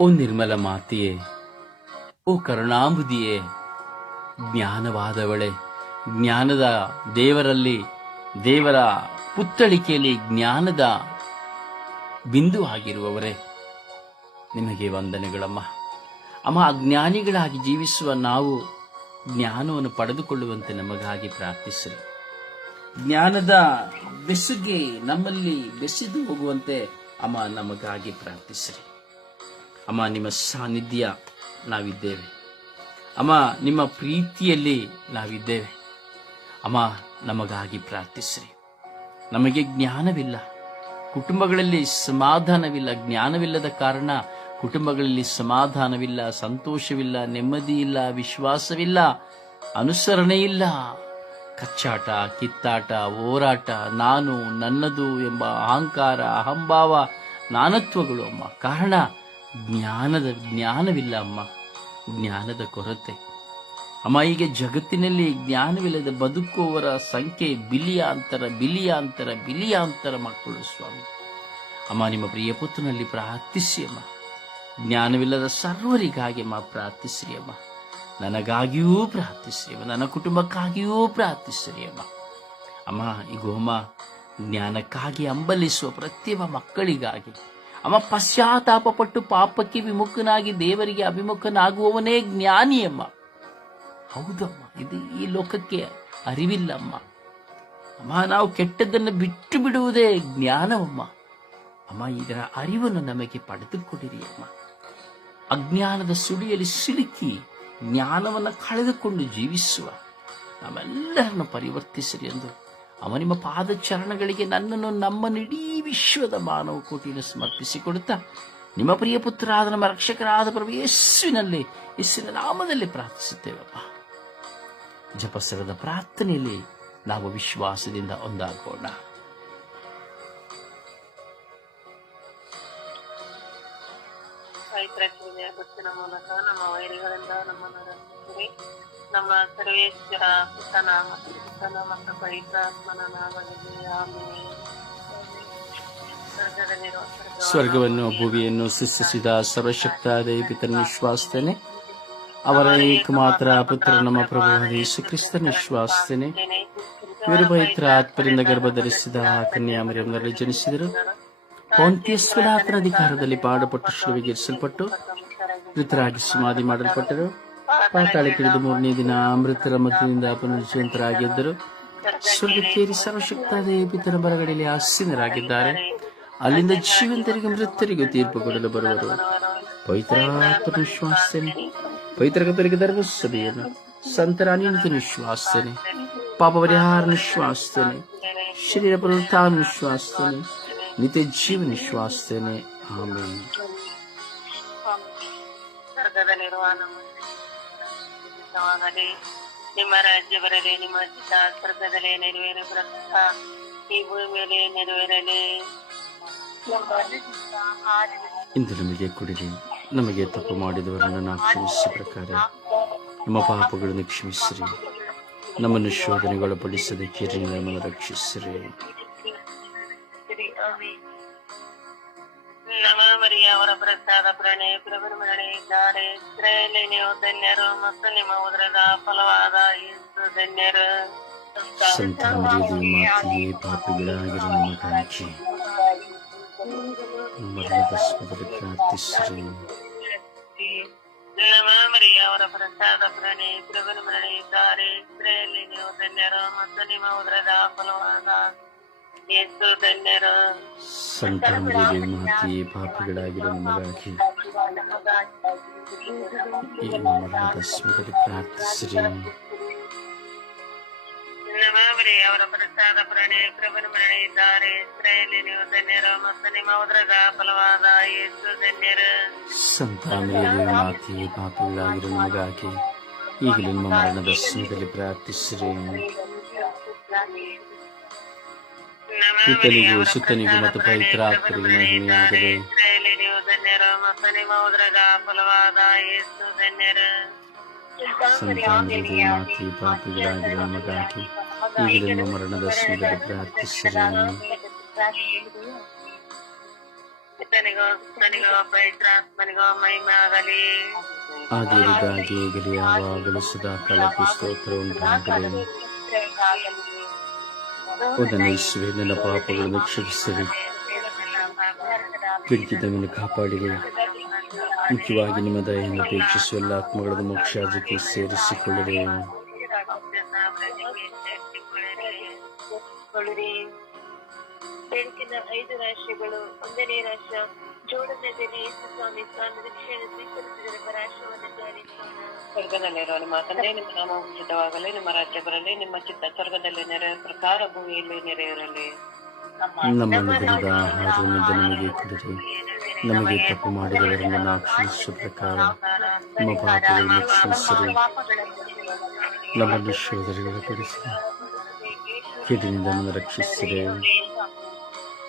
ಓ ನಿರ್ಮಲ ಮಾತೆಯೇ, ಓ ಕರುಣಾಂಬುದಿಯೇ ಜ್ಞಾನವಾದವಳೆ, ಜ್ಞಾನದ ದೇವರಲ್ಲಿ, ದೇವರ ಪುತ್ತಳಿಕೆಯಲ್ಲಿ ಜ್ಞಾನದ ಬಿಂದು ಆಗಿರುವವರೇ. ನಿಮಗೆ ವಂದನೆಗಳಮ್ಮ. ಅಮ್ಮ, ಅಜ್ಞಾನಿಗಳಾಗಿ ಜೀವಿಸುವ ನಾವು ಜ್ಞಾನವನ್ನು ಪಡೆದುಕೊಳ್ಳುವಂತೆ ನಮಗಾಗಿ ಪ್ರಾರ್ಥಿಸಿರಿ. ಜ್ಞಾನದ ಬೆಸುಗೆ ನಮ್ಮಲ್ಲಿ ಬೆಸೆದು ಹೋಗುವಂತೆ ಅಮ್ಮ ನಮಗಾಗಿ ಪ್ರಾರ್ಥಿಸಿರಿ. ಅಮ್ಮ, ನಿಮ್ಮ ಸಾನ್ನಿಧ್ಯ ನಾವಿದ್ದೇವೆ. ಅಮ್ಮ, ನಿಮ್ಮ ಪ್ರೀತಿಯಲ್ಲಿ ನಾವಿದ್ದೇವೆ. ಅಮ್ಮ, ನಮಗಾಗಿ ಪ್ರಾರ್ಥಿಸ್ರಿ. ನಮಗೆ ಜ್ಞಾನವಿಲ್ಲ. ಕುಟುಂಬಗಳಲ್ಲಿ ಸಮಾಧಾನವಿಲ್ಲ. ಜ್ಞಾನವಿಲ್ಲದ ಕಾರಣ ಕುಟುಂಬಗಳಲ್ಲಿ ಸಮಾಧಾನವಿಲ್ಲ, ಸಂತೋಷವಿಲ್ಲ ನೆಮ್ಮದಿ ಇಲ್ಲ ವಿಶ್ವಾಸವಿಲ್ಲ ಅನುಸರಣೆ ಇಲ್ಲ ಕಚ್ಚಾಟ, ಕಿತ್ತಾಟ, ಹೋರಾಟ, ನಾನು ನನ್ನದು ಎಂಬ ಅಹಂಕಾರ, ಅಹಂಭಾವ, ನಾನತ್ವಗಳು ಅಮ್ಮ. ಕಾರಣ ಜ್ಞಾನದ ಜ್ಞಾನವಿಲ್ಲ ಅಮ್ಮ, ಜ್ಞಾನದ ಕೊರತೆ. ಅಮ್ಮ ಈಗ ಜಗತ್ತಿನಲ್ಲಿ ಜ್ಞಾನವಿಲ್ಲದ ಬದುಕುವವರ ಸಂಖ್ಯೆ ಬಿಲಿಯಾಂತರ ಬಿಲಿಯಾಂತರ ಬಿಲಿಯಾಂತರ ಮಕ್ಕಳು ಸ್ವಾಮಿ. ಅಮ್ಮ, ನಿಮ್ಮ ಪ್ರಿಯ ಪುತ್ರನಲ್ಲಿ ಪ್ರಾರ್ಥಿಸಿ ಅಮ್ಮ. ಜ್ಞಾನವಿಲ್ಲದ ಸರ್ವರಿಗಾಗಿ ಅಮ್ಮ ಪ್ರಾರ್ಥಿಸ್ರಿ ಅಮ್ಮ. ನನಗಾಗಿಯೂ ಪ್ರಾರ್ಥಿಸ್ರಿ ಅಮ್ಮ. ನನ್ನ ಕುಟುಂಬಕ್ಕಾಗಿಯೂ ಪ್ರಾರ್ಥಿಸ್ರಿ ಅಮ್ಮ. ಅಮ್ಮ ಈಗ ಅಮ್ಮ, ಜ್ಞಾನಕ್ಕಾಗಿ ಅಂಬಲಿಸುವ ಪ್ರತಿಯೊಬ್ಬ ಮಕ್ಕಳಿಗಾಗಿ ಅಮ್ಮ ಪಶ್ಚಾತ್ತಾಪಪಟ್ಟು ಪಾಪಕ್ಕೆ ವಿಮುಖನಾಗಿ ದೇವರಿಗೆ ಅಭಿಮುಖನಾಗುವವನೇ ಜ್ಞಾನಿಯಮ್ಮ ಹೌದಮ್ಮ, ಇದು ಈ ಲೋಕಕ್ಕೆ ಅರಿವಿಲ್ಲಮ್ಮ. ಅಮ್ಮ, ನಾವು ಕೆಟ್ಟದ್ದನ್ನು ಬಿಟ್ಟು ಬಿಡುವುದೇ ಜ್ಞಾನವಮ್ಮ. ಅಮ್ಮ, ಇದರ ಅರಿವನ್ನು ನಮಗೆ ಪಡೆದುಕೊಡಿರಿ ಅಮ್ಮ. ಅಜ್ಞಾನದ ಸುಳಿಯಲ್ಲಿ ಸಿಲುಕಿ ಜ್ಞಾನವನ್ನು ಕಳೆದುಕೊಂಡು ಜೀವಿಸುವ. ನಮ್ಮೆಲ್ಲರನ್ನು ಪರಿವರ್ತಿಸಿರಿ ಎಂದು ಅವ ನಿಮ್ಮ ಪಾದಚರಣಗಳಿಗೆ ನನ್ನನ್ನು ನಮ್ಮನ್ನು ಇಡೀ ವಿಶ್ವದ ಮಾನವ ಕೋಟಿಯನ್ನು ಸಮರ್ಪಿಸಿಕೊಡುತ್ತಾ, ನಿಮ್ಮ ಪ್ರಿಯ ಪುತ್ರರಾದ ನಮ್ಮ ರಕ್ಷಕರಾದ ಪ್ರಭು ಯೇಸುವಿನಲ್ಲಿ, ಯೇಸುವಿನ ನಾಮದಲ್ಲಿ ಪ್ರಾರ್ಥಿಸುತ್ತೇವಪ್ಪ. ಜಪಸರದ ಪ್ರಾರ್ಥನೆಯಲ್ಲಿ ನಾವು ವಿಶ್ವಾಸದಿಂದ ಒಂದಾಗೋಣ. ಮೂಲಕ ನಮ್ಮ ವೈರಿಗಳಿಂದ ನಮ್ಮನ್ನು ನಮ್ಮ ಸರ್ವೇಶ್ವರ ಮತ್ತು ಪವಿತ್ರಾತ್ಮನ ನಾಮದಲ್ಲಿ ಆಮೇಲೆ ಸ್ವರ್ಗವನ್ನು, ಭೂಮಿಯನ್ನು ಸೃಷ್ಟಿಸಿದ ಸರ್ವಶಕ್ತ ದೈವಿತನ ವಿಶ್ವಾಸ್ತೇನೆ. ಅವರ ಏಕಮಾತ್ರ ಪುತ್ರ ನಮ್ಮ ಪ್ರಭು ಯೇಸು ಕ್ರಿಸ್ತನ ವಿಶ್ವಾಸ್ತೇನೆ. ಇವರು ಪವಿತ್ರ ಆತ್ಮರಿಂದ ಗರ್ಭಧರಿಸಿದ ಕನ್ಯಾಮರಿಯೊಂದರಲ್ಲಿ ಜನಿಸಿದರು. ಪೌಂತ್ಯಸ್ವಲಾತನ ಅಧಿಕಾರದಲ್ಲಿ ಪಾಡುಪಟ್ಟು ಶಿಲುವಿಗೇರಿಸಲ್ಪಟ್ಟು ಮೃತರಾಗಿ ಸಮಾಧಿ ಮಾಡಲ್ಪಟ್ಟರು. ಪಾತಾಳಕ್ಕಿಳಿದು ಮೂರನೇ ದಿನ ಅಮೃತರ ಮಧ್ಯದಿಂದ ಪುನರ್ಜೀವಂತರಾಗಿದ್ದರು ಸ್ವರ್ಗಕ್ಕೇರಿ ಸರ್ವಶಕ್ತ ದೇವಿತನ ಬರಗಡೆಯಲ್ಲಿ ಆಸೀನರಾಗಿದ್ದಾರೆ. ಅಲ್ಲಿಂದ ಜೀವಂತರಿಗೆ ಮೃತರಿಗೂ ತೀರ್ಪು ಕೊಡಲು ಬರುವರು. ಪವಿತ್ರಾತ್ಮ ವಿಶ್ವಾಸನೆ ಪವಿತ್ರ ಕತ್ತರಿಗೆ ಧರ್ಮಸಭೆಯನ್ನು ಸಂತರ ವಿಶ್ವಾಸನೆ ಪಾಪ ಪರಿಹಾರ ವಿಶ್ವಾಸನೆ ಶರೀರ ಪುನರುತ್ಥಾನ ವಿಶ್ವಾಸನೆ ನಿತ್ಯ ಜೀವನ ವಿಶ್ವಾಸನೆ ಆಮೇಲೆ ಚಿತ್ತವಾಗಲಿ ನಿಮ್ಮ ರಾಜ್ಯ ಬರಲಿ ನಿಮ್ಮ ಚಿತ್ತ ಸ್ವರ್ಗದಲ್ಲಿ ನೆರವೇರಿ ಪ್ರಸ್ತುತ ಈ ಭೂಮಿ ಮೇಲೆ ನೆರವೇರಲಿ ಇಂದು ನಮಗೆ ಕುಡಿರಿ ನಮಗೆ ತಪ್ಪು ಮಾಡಿದವರನ್ನು ಕ್ಷಮಿಸಿದ ಪ್ರಕಾರ ನಮ್ಮ ಪಾಪಗಳನ್ನು ಕ್ಷಮಿಸಿರಿ ನಮ್ಮನ್ನು ಶೋಧನೆಗೊಳಪಡಿಸದೆ ಕಿರಿ ನಮ್ಮನ್ನು ರಕ್ಷಿಸಿರಿ ಅವರ ಪ್ರಸಾದ ಪ್ರಣಯ ಪ್ರಭುನ ಮರಣೆ ಇದ್ದಾರೆ ಇಸ್ರಾಯೇಲಿ ನೀವು ಧನ್ಯರು ಮತ್ತು ನಿಮ್ಮ ಉದರದ ಫಲವಾದ ಯೇಸು ಧನ್ಯರು. ಸಂತ ಮರಿಯದಿ ಮಾತೆಯೇ ಪಾಪಿಗಳಾಗಿರೋ ನಮಗಾಗಿ ಮರಣದ ಸಮಯದಲ್ಲಿ ಪ್ರಾರ್ಥಿಸಿರಿ. ನಮ ಮರಿಯ ಅವರ ಪ್ರಸಾದ ಪ್ರಣಯ ಪ್ರಭುನ ಮರಣೆ ಇದ್ದಾರೆ ಇಸ್ರಾಯೇಲಿ ನೀವು ಧನ್ಯರು ಮತ್ತು ನಿಮ್ಮ ಉದರದ ಫಲವಾದ ಯೇಸು ಧನ್ಯರು ಸಂತ ಮರಿಯದಿ ಮಾತೆಯೇ ಪಾಪಿಗಳಾಗಿರೋ ನಮಗಾಗಿ ಈಗ ಮರಣದ ಸಮಯದಲ್ಲಿ ಪ್ರಾರ್ಥಿಸಿರಿ ನಮ್ಮ ಮರಿಯ ಅವರ ಪ್ರಸಾದ ಪ್ರಣಯ ಪ್ರಭುನ ಮರಣೆ ಇದ್ದಾರೆ ಇಸ್ರಾಯೇಲಿ ನೀವು ಧನ್ಯರು ಮತ್ತು ನಿಮ್ಮ ಉದರದ ಫಲವಾದ ಯೇಸು ಧನ್ಯರು ಸಂತ ಮರಿಯದಿ ಮಾತೆಯೇ ಪಾಪಿಗಳಾಗಿರೋ ನಮಗಾಗಿ ಈಗಲೂ ನಿಮ್ಮ ಮರಣದ ಸಮಯದಲ್ಲಿ ಪ್ರಾರ್ಥಿಸಿರಿ ನಮ್ಮ ಪಿತನಿಗೂ ಸುತ್ತನಿಗೂ ಮತ್ತು ಪವಿತ್ರ ಆತ್ಮರಿಗೂ ಮಹಿಮೆಯಾಗಲಿ. ಸಂತಾನದಲ್ಲಿ ಮಾತಿ ಪಾಪಿಗಳಾಗಿರೋ ನಮಗಾಗಿ ಈಗಲೂ ನಮ್ಮ ಮರಣದ ಸಮಯದಲ್ಲಿ ಪ್ರಾರ್ಥಿಸಿರಿ. ಆದಿರಿಗಾಗಿ ಈಗಲೇ ಯಾವಾಗಲೂ ಸದಾ ಕಾಲಕ್ಕೂ ಸ್ತೋತ್ರ ಉಂಟಾಗಲಿ. ಓದನ ಯೇಸುವೆ ನನ್ನ ಪಾಪಗಳನ್ನು ಕ್ಷಮಿಸಿರಿ ಬೆಳಕಿದ್ದವನ್ನು ಕಾಪಾಡಿರಿ. ಮುಖ್ಯವಾಗಿ ನಿಮ್ಮ ದಯೆಯನ್ನು ಅಪೇಕ್ಷಿಸುವ ಎಲ್ಲ ಆತ್ಮಗಳನ್ನು ಮೋಕ್ಷಾಜಕ್ಕೆ ಸೇರಿಸಿಕೊಳ್ಳಿರಿ. ಬೆಳಕಿನ ಐದು ರಾಶಿಗಳು ಒಂದನೇ ರಾಶ ಜೋಡಣೆಯಲ್ಲಿ ಯೇಸು ಸ್ವಾಮಿ ಸ್ವೀಕರಿಸಿದರೆ ಸ್ವರ್ಗದಲ್ಲಿರುವ ನಿಮ್ಮ ತಂದೆ ನಿಮ್ಮ ನಾಮ ಉಚಿತವಾಗಲಿ ನಿಮ್ಮ ರಾಜ್ಯ ಬರಲಿ ನಿಮ್ಮ ಚಿತ್ತ ಸ್ವರ್ಗದಲ್ಲಿ ನೆರೆಯ ಪ್ರಕಾರ ಭೂಮಿಯಲ್ಲಿ ನೆರೆಯಿರಲಿ ನಮ್ಮ ದಿನದ ಆಹಾರವನ್ನು ನಮಗೆ ನಮಗೆ ತಪ್ಪು ಮಾಡಿದವರನ್ನು ಕ್ಷಮಿಸುವ ಪ್ರಕಾರ ನಮ್ಮ ಪಾಪಗಳನ್ನು ಕ್ಷಮಿಸಿರಿ ನಮ್ಮನ್ನು ಶೋಧನೆಗಳ ನಮ್ಮನ್ನು ರಕ್ಷಿಸಿರಿ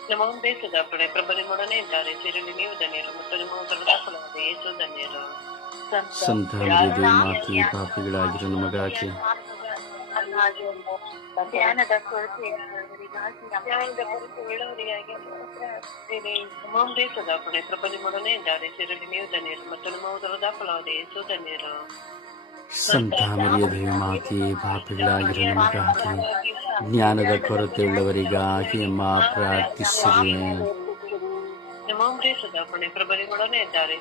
ನಮ್ಮ ದೇಶದ ಕಡೆ ಪ್ರಬಲಿಮೊಡನೆ ಇದ್ದಾರೆ ಸಿರಲಿ ನೀವು ಧನ್ಯರು ಮತ್ತು ನಿಮ್ಮ ಉದರದ ಫಲವಾದ ಯೇಸು ಧನ್ಯರು ಸಂತಾನದ ಮಾತಿ ಪಾಪಿಗಳಾಗಿರೋ ನಮಗಾಗಿ ಧ್ಯಾನದ ಕೊರತೆಯವರಿಗಾಗಿ ಧ್ಯಾನದ ಕೊರತೆ ಹೇಳುವವರಿಗಾಗಿ ನಮ್ಮ ದೇಶದ ಕಡೆ ಪ್ರಬಲಿಮೊಡನೆ ಇದ್ದಾರೆ ಸಿರಲಿ ನೀವು ಧನ್ಯರು ಮತ್ತು ನಿಮ್ಮ ಉದರದ ಫಲವಾದ ಯೇಸು ಧನ್ಯರು ಸಂತಾನರಿಯ ಮಾತಿ, ಪಾಪಿಗಳಾಗಿರೋ ನಮಗಾಗಿ ಜ್ಞಾನದ ಕೊರತೆಳ್ಳವರಿಗಾಗಿ ಅಮ್ಮ, ಪ್ರಾರ್ಥಿಸಿರಿ. ನಮ್ಮ ದೇಶದ ಕಡೆ ಪ್ರಬಲಿಮೊಡನೆ ಇದ್ದಾರೆ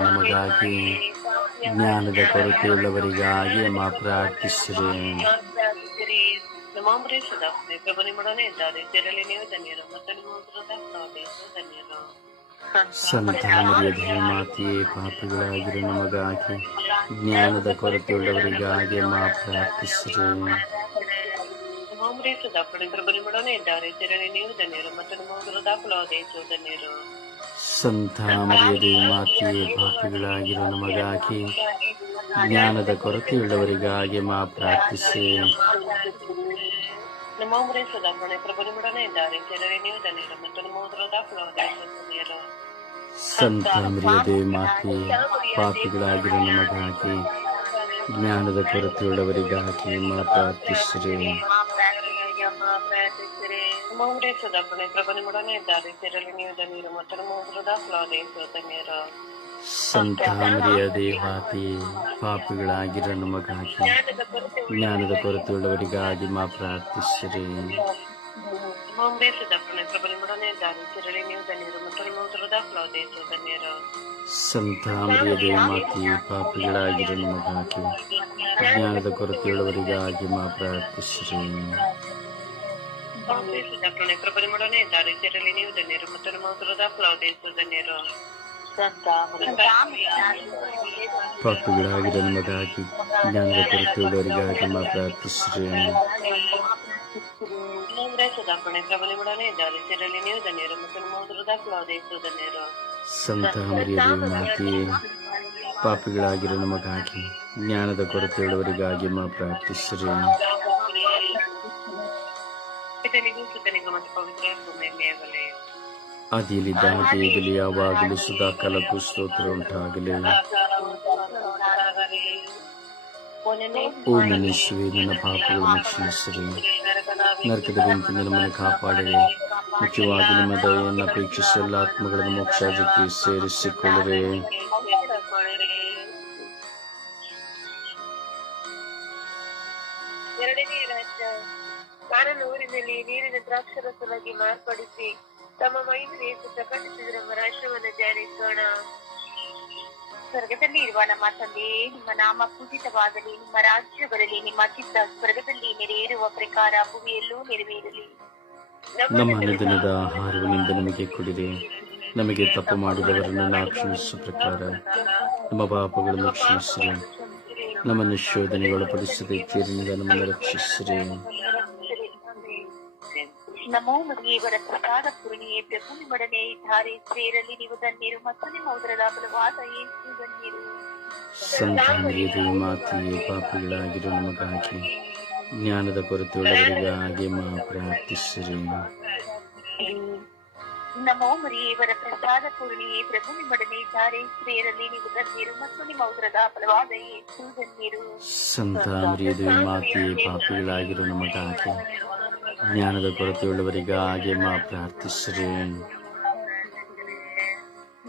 ನಮಗಾಗಿ ಜ್ಞಾನದ ಕೊರತೆಯುಳ್ಳವರಿಗಾಗಿ ಅಮ್ಮ, ಪ್ರಾರ್ಥಿಸಿರಿ. ನಮ್ಮ ದೇಶದ ಪ್ರಭು ನಿಮ್ಮೊಡನೆ ಇದ್ದಾರೆ. ಸಿರಲಿ ನೀವು ಧನ್ಯರು. ಮತ್ತು ನಿಮ್ಮ ಯೇಸು ಧನ್ಯರು. ಸಂತಾನರಿಯ ಮಾತಿ ಪಾಪಿಗಳಾಗಿರೋ ನಮಗಾಗಿ ಜ್ಞಾನದ ಕೊರತೆಯುಳ್ಳವರಿಗಾಗಿ ಮಾ ಪ್ರಾರ್ಥಿಸಿರು. ಮಾಮೂರಿಸದ ಕಡೆ ಪ್ರಬಲಿಮೊಡನೆ ಇದ್ದಾರೆ. ಸಿರಲಿ ನೀವು ಧನ್ಯರು. ಮತ್ತು ನಿಮ್ಮ ಉದರದ ಫಲವಾದ ಯೇಸು ಧನ್ಯರು. ಸಂತಾನರಿಯ ಮಾತಿ ಪಾಪಿಗಳಾಗಿರೋ ನಮಗಾಗಿ ಜ್ಞಾನದ ಕೊರತೆಯುಳ್ಳವರಿಗಾಗಿ ಮಾ ಪ್ರಾರ್ಥಿಸಿ ಫಲವಾದ ಯೇಸು ಧನ್ಯರು ಸಂತಾನರಿಯ ಮಾತಿ ಪಾಪಿಗಳಾಗಿರೋ ನಮಗಾಗಿ ಜ್ಞಾನದ ಕೊರತೆಯುಳ್ಳವರಿಗಾಗಿ ಅಮ್ಮ ಪ್ರಾರ್ಥಿಸಿರಿ ನಮ್ಮ ಉಮರೇಸದ ಕಡೆ ಪ್ರಬಲಿಮೊಡನೆ ಇದ್ದಾರೆ ಸಿರಲಿ ನೀವು ಧನ್ಯರು ಮತ್ತು ನಿಮ್ಮ ಉದರದ ಫಲವಾದ ಯೇಸು ಧನ್ಯರು ಸಂತಾನರಿಯ ದೇವಾತಿ ಪಾಪಿಗಳಾಗಿರೋ ನಮಗಾಗಿ ಜ್ಞಾನದ ಕೊರತೆಯುಳ್ಳವರಿಗಾಗಿ ಮಾ ಪ್ರಾರ್ಥಿಸಿರಿ ನಮ್ಮ ಉಮರೇಸದ ಕಡೆ ಪ್ರಬಲಿಮೊಡನೆ ಇದ್ದಾರೆ ಸಿರಲಿ ನೀವು ಧನ್ಯರು ಮತ್ತು ನಿಮ್ಮ ಉದರದ ಫಲವಾದ ಯೇಸು ಧನ್ಯರು ಸಂತಾನರಿಯ ದೇವಮಾತಿ ಪಾಪಿಗಳಾಗಿರೋ ನಮಗಾಗಿ ಜ್ಞಾನದ ಕೊರತೆಯುಳ್ಳವರಿಗಾಗಿ ಮಾ ಪ್ರಾರ್ಥಿಸಿರಿ ಕಾಂಗ್ರೆಸ್ಸಿನ ಕಡೆ ಪ್ರಬಲಿಮೊಡನೆ ಇದ್ದಾರೆ ಸಿರಲಿ ನೀವು ಧನ್ಯರು ಮತ್ತು ನಿಮ್ಮ ಉದರದ ಫಲವಾದ ಯೇಸು ಧನ್ಯರು ಪಾಪಿಗಳಾಗಿರೋ ನಮಗಾಗಿ ಜ್ಞಾನದ ಕೊರತೆಯುಳ್ಳವರಿಗಾಗಿ ಮಾ ಪ್ರಾರ್ಥಿಸಿರಿ ಕಾಂಗ್ರೆಸ್ಸಿನ ನಮಗಾಗಿ ಜ್ಞಾನದ ಕೊರತೆಯುಳ್ಳವರಿಗಾಗಿ ಯೇಸು ಧನ್ಯರು. ಸಂತಾನರಿಯ ದೇವಮಾತಿ ಪಾಪಿಗಳಾಗಿರೋ ನಮಗಾಗಿ ಜ್ಞಾನದ ಕೊರತೆಯುಳ್ಳವರಿಗಾಗಿ ಮಾ ಪ್ರಾರ್ಥಿಸಿರಿ. ಪಿತನಿಗೂ ಸುತನಿಗೂ ಮತ್ತು ಪವಿತ್ರ ಈಗಲೇ ಯಾವಾಗಲೂ ಸದಾ ಕಲಕು ಸ್ತೋತ್ರ ಉಂಟಾಗಲಿ. ಓ ನನ್ನ ಯೇಸುವೆ ನನ್ನ ಪಾಪಗಳನ್ನು ಕ್ಷಮಿಸಿರಿ ನರಕದ ಬೆಂಕಿಯಿಂದ ನಮ್ಮನ್ನು ಕಾಪಾಡಿರಿ. ಮುಖ್ಯವಾಗಿ ನಿಮ್ಮ ದಯೆಯನ್ನು ಅಪೇಕ್ಷಿಸುವ ಎಲ್ಲ ಆತ್ಮಗಳನ್ನು ಜೊತೆ ಸೇರಿಸಿಕೊಳ್ಳಿರಿ. ನೀರಿನ ದ್ರಾಕ್ಷರಸವಾಗಿ ಮಾರ್ಪಡಿಸಿ ತಮ್ಮ ಮೈತ್ರಿಯನ್ನು ಪ್ರಕಟಿಸಿದ ರಾಷ್ಟ್ರವನ್ನು ಜಾರಿಸೋಣ. ಸ್ವರ್ಗದಲ್ಲಿ ಇರುವ ನಮ್ಮ ತಂದೆ ನಿಮ್ಮ ನಾಮ ಪೂಜಿತವಾಗಲಿ ನಿಮ್ಮ ರಾಜ್ಯ ಬರಲಿ ನಿಮ್ಮ ಚಿತ್ತ ಸ್ವರ್ಗದಲ್ಲಿ ನೆರೆಯಿರುವ ಪ್ರಕಾರ ಭೂಮಿಯಲ್ಲೂ ನೆರವೇರಲಿ. ನಮ್ಮ ದಿನದ ಆಹಾರವನ್ನಿಂದ ನಮಗೆ ಕೊಡಿದೆ ನಮಗೆ ತಪ್ಪು ಮಾಡಿದವರನ್ನು ಕ್ಷಮಿಸುವ ಪ್ರಕಾರ ನಮ್ಮ ಪಾಪಗಳನ್ನು ಕ್ಷಮಿಸಿರಿ. ನಮ್ಮನ್ನು ಶೋಧನೆಗೊಳಪಡಿಸದೆ ಕೀರಿನಿಂದ ನಮ್ಮನ್ನು ರಕ್ಷಿಸಿರಿ. ನಮೋ ಮರಿಯವರ ಪ್ರಸಾದ ಪೂರ್ಣಿಯೇ ಪ್ರಭು ನಿಮ್ಮೊಡನೆ ಇದ್ದಾರೆ ಸೇರಲಿ ನೀವು ಧನ್ಯರು ಮತ್ತು ನಿಮ್ಮ ಉದರದ ಬಲವಾದ ಯೇಸು ಧನ್ಯರು. ಸಂತಾನರಿಯದೇ ಮಾತೆಯೇ ಪಾಪಿಗಳಾಗಿರೋ ನಮಗಾಗಿ ಜ್ಞಾನದ ಕೊರತೆಯುಳ್ಳವರಿಗಾಗಿ ಮಾ ಪ್ರಾರ್ಥಿಸಿರಿ. ನಮೋ ಮರಿಯೇವರ ಪ್ರಸಾದ ಪೂರ್ಣಿಯೇ ಪ್ರಭು ನಿಮ್ಮೊಡನೆ ಇದ್ದಾರೆ. ಸ್ತ್ರೀಯರಲ್ಲಿ ನೀವು ಧನ್ಯರು ಮತ್ತು ನಿಮ್ಮ ಉದರದ ಫಲವಾದ ಯೇಸು ಧನ್ಯರು ಸಂತ ಮರಿಯದು ಮಾತೆಯೇ ಪಾಪಿಗಳಾಗಿರೋ ನಮಗಾಗಿ ಜ್ಞಾನದ ಕೊರತೆಯುಳ್ಳವರಿಗಾಗಿ ಮಾ ಪ್ರಾರ್ಥಿಸಿರಿ.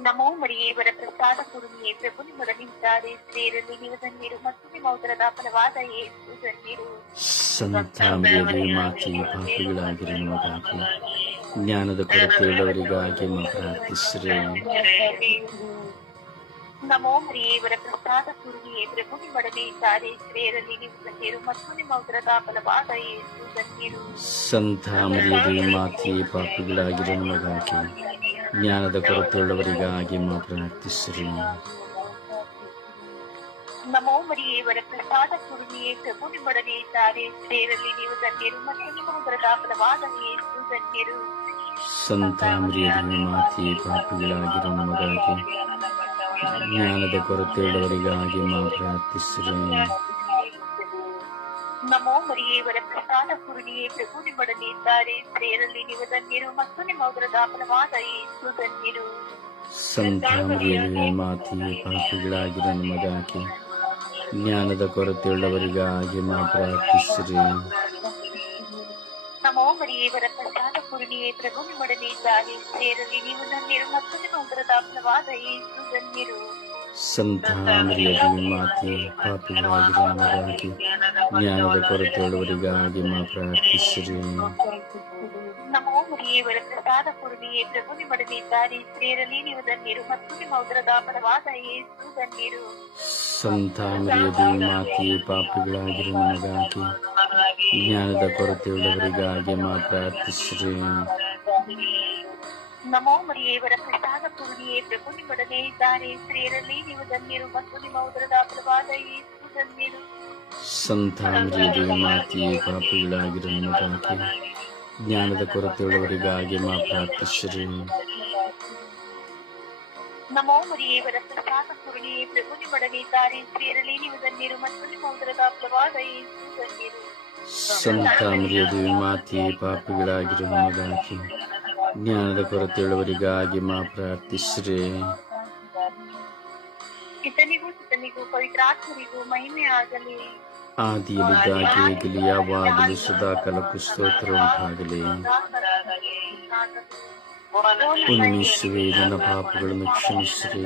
ನಮೋ ಮರಿಯೇವರ ಪ್ರಸಾದ ಪೂರ್ಣಿಯೇ ಪ್ರಭು ನಿಮ್ಮೊಡನೆ ಇದ್ದಾರೆ. ಸ್ತ್ರೀಯರಲ್ಲಿ ನೀವು ಧನ್ಯರು ಮತ್ತು ನಿಮ್ಮ ಉದರದ ಫಲವಾದ ಯೇಸು ಧನ್ಯರು ಸಂತ ಮರಿಯದು ಮಾತೆಯೇ ಪಾಪಿಗಳಾಗಿರೋ ನಮಗಾಗಿ ಜ್ಞಾನದ ಕೊರತೆಯುಳ್ಳವರಿಗಾಗಿ ಮಾ ಪ್ರಾರ್ಥಿಸಿರಿ ನಮೋ ಮರಿಯೇವರ ಪ್ರಸಾದ ಪೂರ್ಣಿಯೇ ಪ್ರಭು ನಿಮ್ಮೊಡನೆ ಇದ್ದಾರೆ ಸ್ತ್ರೀಯರಲ್ಲಿ ನೀವು ಧನ್ಯರು ಮತ್ತು ನಿಮ್ಮ ಉದರದ ಫಲವಾದ ಯೇಸು ಧನ್ಯರು ಸಂತ ಮರಿಯದು ಮಾತೆಯೇ ಪಾಪಿಗಳಾಗಿರೋ ನಮಗಾಗಿ ಜ್ಞಾನದ ಕೊರತೆಯುಳ್ಳವರಿಗಾಗಿ ಮಾ ಪ್ರಾರ್ಥಿಸಿರಿ ನಮೋ ಮರಿಯೇವರ ಪ್ರಸಾದ ಪೂರ್ಣಿಯೇ ಪ್ರಭು ನಿಮ್ಮೊಡನೆ ಇದ್ದಾರೆ ಸ್ತ್ರೀಯರಲ್ಲಿ ನೀವು ಧನ್ಯರು ಮತ್ತು ನಿಮ್ಮ ಉದರದ ಫಲವಾದ ಯೇಸು ಧನ್ಯರು ಸಂತ ಮರಿಯದು ಮಾತೆಯೇ ಪಾಪಿಗಳಾಗಿರೋ ನಮಗಾಗಿ ಜ್ಞಾನದ ಕೊರತೆಯುಳ್ಳವರಿಗಾಗಿ ಮಾ ಪ್ರಾರ್ಥಿಸಿರಿ ನಮೋ ಮರಿಯೇವರ ಪ್ರಸಾದ ಪೂರ್ಣಿಯೇ ಪ್ರಭು ನಿಮ್ಮೊಡನೆ ಇದ್ದಾರೆ ಸ್ತ್ರೀಯರಲ್ಲಿ ನೀವು ಧನ್ಯರು ಮತ್ತು ನಿಮ್ಮ ಉದರದ ಫಲವಾದ ಯೇಸು ಧನ್ಯರು ಸಂತ ಮರಿಯದು ಮಾತೆಯೇ ಪಾಪಿಗಳಾಗಿರೋ ನಮಗಾಗಿ ಜ್ಞಾನದ ಕೊರತೆಯುಳ್ಳವರಿಗಾಗಿ ಮಾ ಪ್ರಾರ್ಥಿಸಿರಿ ನಮೋ ಮರಿಯೇವರ ಪ್ರಸಾದ ಪೂರ್ಣಿಯೇ ಪ್ರಭು ನಿಮ್ಮೊಡನೆ ಇದ್ದಾರೆ ಸೇರಲಿ. ನೀವು ಧನ್ಯರು ಮತ್ತು ನಿಮ್ಮ ಫಲವಾದ ಯೇಸು ಧನ್ಯರು ಸಂತ ಮರಿಯದು ಮಾತೆಯೇ ಪಾಪಿಗಳಾಗಿರೋ ನಮಗಾಗಿ ಜ್ಞಾನದ ಕೊರತೆಯುಳ್ಳವರಿಗಾಗಿ ಮಾ ಪ್ರಾರ್ಥಿಸಿರಿ ನಮೋ ಮರಿಯೇವರ ಪ್ರಸಾದ ಪೂರ್ಣಿಯೇ ಪ್ರಭು ನಿಮ್ಮೊಡನೆ ಇದ್ದಾರೆ. ಸ್ತ್ರೀಯರಲ್ಲಿ ನೀವು ಧನ್ಯರು ಮತ್ತು ನಿಮ್ಮ ಉದರದ ಫಲವಾದ ಯೇಸು ಧನ್ಯರು ಸಂತ ಮರಿಯದು ಮಾತೆಯೇ ಪಾಪಿಗಳಾಗಿರೋ ನಮಗಾಗಿ ಜ್ಞಾನದ ಕೊರತೆಯುಳ್ಳವರಿಗಾಗಿ ಮಾತ್ರ ಅರ್ಥಿಸ್ರೀ ನಮೋ ಮರಿಯೇವರ ಪ್ರಸಾದ ಪೂರ್ಣಿಯೇ ಪ್ರಭು ನಿಮ್ಮೊಡನೆ ಇದ್ದಾರೆ. ಸ್ತ್ರೀಯರಲ್ಲಿ ನೀವು ಧನ್ಯರು ಮತ್ತು ನಿಮ್ಮ ಉದರದ ಫಲವಾದ ಯೇಸು ಧನ್ಯರು ನಮಗಾಗಿ ಜ್ಞಾನದ ಕೊರತೆಯುಳ್ಳವರಿಗಾಗಿ ಮಾ ಪ್ರಾರ್ಥಿಸಿರಿ. ನಮೋ ಮರಿಯೇವರ ಪ್ರಸಾದ ಪೂರ್ಣಿಯೇ ಪ್ರಭು ನಿಮ್ಮೊಡನೆ ಇದ್ದಾರೆ. ಸೇರಲಿ ನೀವು ಧನ್ಯರು ಮತ್ತು ನಿಮ್ಮ ಉದರದ ಫಲವಾದ ಯೇಸು ಧನ್ಯರು ಸಂತ ಮರಿಯದು ಮಾತೆಯೇ ಪಾಪಿಗಳಾಗಿರುವ ನಮಗಾಗಿ ಜ್ಞಾನದ ಕೊರತೆಯುಳ್ಳವರಿಗಾಗಿ ಮಾ ಪ್ರಾರ್ಥಿಸಿರಿ. ಇತನಿಗೂ ಸುತನಿಗೂ ಪವಿತ್ರಾತ್ಮರಿಗೂ ಮಹಿಮೆ ಆಗಲಿ ಆದಿಯಲ್ಲಿದ್ದಾಗಿ ಈಗಲಿ ಯಾವಾಗಲೂ ಸದಾ ಕಾಲಕ್ಕೂ ಸ್ತೋತ್ರ ಉಂಟಾಗಲಿ ಉನ್ನಿಸುವೆ ನನ್ನ ಪಾಪಗಳನ್ನು ಕ್ಷಮಿಸಿರಿ